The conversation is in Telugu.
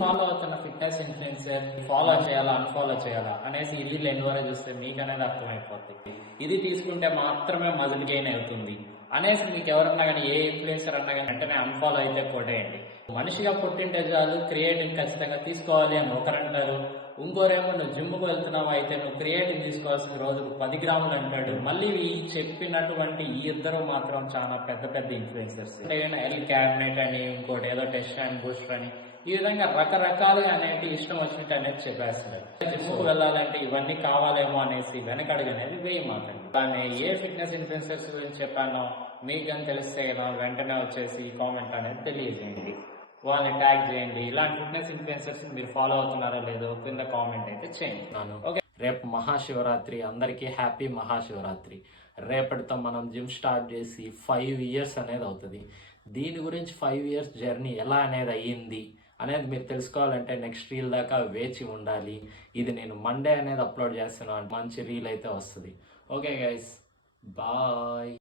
ఫాలో అవుతున్న ఫిట్నెస్ ఇన్ఫ్లుయెన్సర్ ఫాలో చేయాలా అన్ఫాలో చేయాలా అనేసి ఇది ఎండ్ వరకు చూస్తే మీకు అనేది అర్థమైపోతుంది. ఇది తీసుకుంటే మాత్రమే మజిల్ గెయిన్ అవుతుంది అనేసి మీకు ఎవరన్నా కానీ ఏ ఇన్ఫ్లుయెన్సర్ అన్నా కానీ వెంటనే అన్ఫాలో అయితే కొట్టేయండి. మనిషిగా పుట్టింటే చాలు క్రియేటిన్ ఖచ్చితంగా తీసుకోవాలి అని ఒకరంటారు, ఇంకోరేమో నువ్వు జిమ్కు వెళ్తున్నావు అయితే నువ్వు క్రియేటిన్ తీసుకోవాల్సిన రోజుకు 10 గ్రాములు అంటాడు. మళ్ళీ ఈ చెప్పినటువంటి ఈ ఇద్దరు మాత్రం చాలా పెద్ద పెద్ద ఇన్ఫ్లుయెన్సర్స్. ఎల్ క్యాబినెట్ అని ఇంకోటి ఏదో టెస్ట్ అండ్ బూస్టర్ అని ఈ విధంగా రకరకాలుగా అనేది ఇష్టం వచ్చినట్టు అనేది చెప్పేస్తారు. జిమ్కు వెళ్ళాలంటే ఇవన్నీ కావాలేమో అనేసి వెనకడుగు అనేది వేయి మాత్రం. కానీ ఏ ఫిట్నెస్ ఇన్ఫ్లుయెన్సర్స్ గురించి చెప్పానో మీకు కానీ తెలిస్తే కదా వెంటనే వచ్చేసి కామెంట్ అనేది తెలియజేయండి, వాళ్ళని ట్యాగ్ చేయండి. ఇలాంటి ఫిట్నెస్ ఇన్ఫ్లుయెన్సర్స్ మీరు ఫాలో అవుతున్నారో లేదో కింద కామెంట్ అయితే చేయండి. ఓకే, రేపు మహాశివరాత్రి, అందరికీ హ్యాపీ మహాశివరాత్రి. రేపటితో మనం జిమ్ స్టార్ట్ చేసి 5 years అనేది అవుతుంది. దీని గురించి 5 years జర్నీ ఎలా అనేది అయ్యింది అనేది మీరు తెలుసుకోవాలంటే నెక్స్ట్ రీల్ దాకా వేచి ఉండాలి. ఇది నేను మండే అనేది అప్లోడ్ చేస్తున్నాను, మంచి రీల్ అయితే వస్తుంది. Okay guys, bye.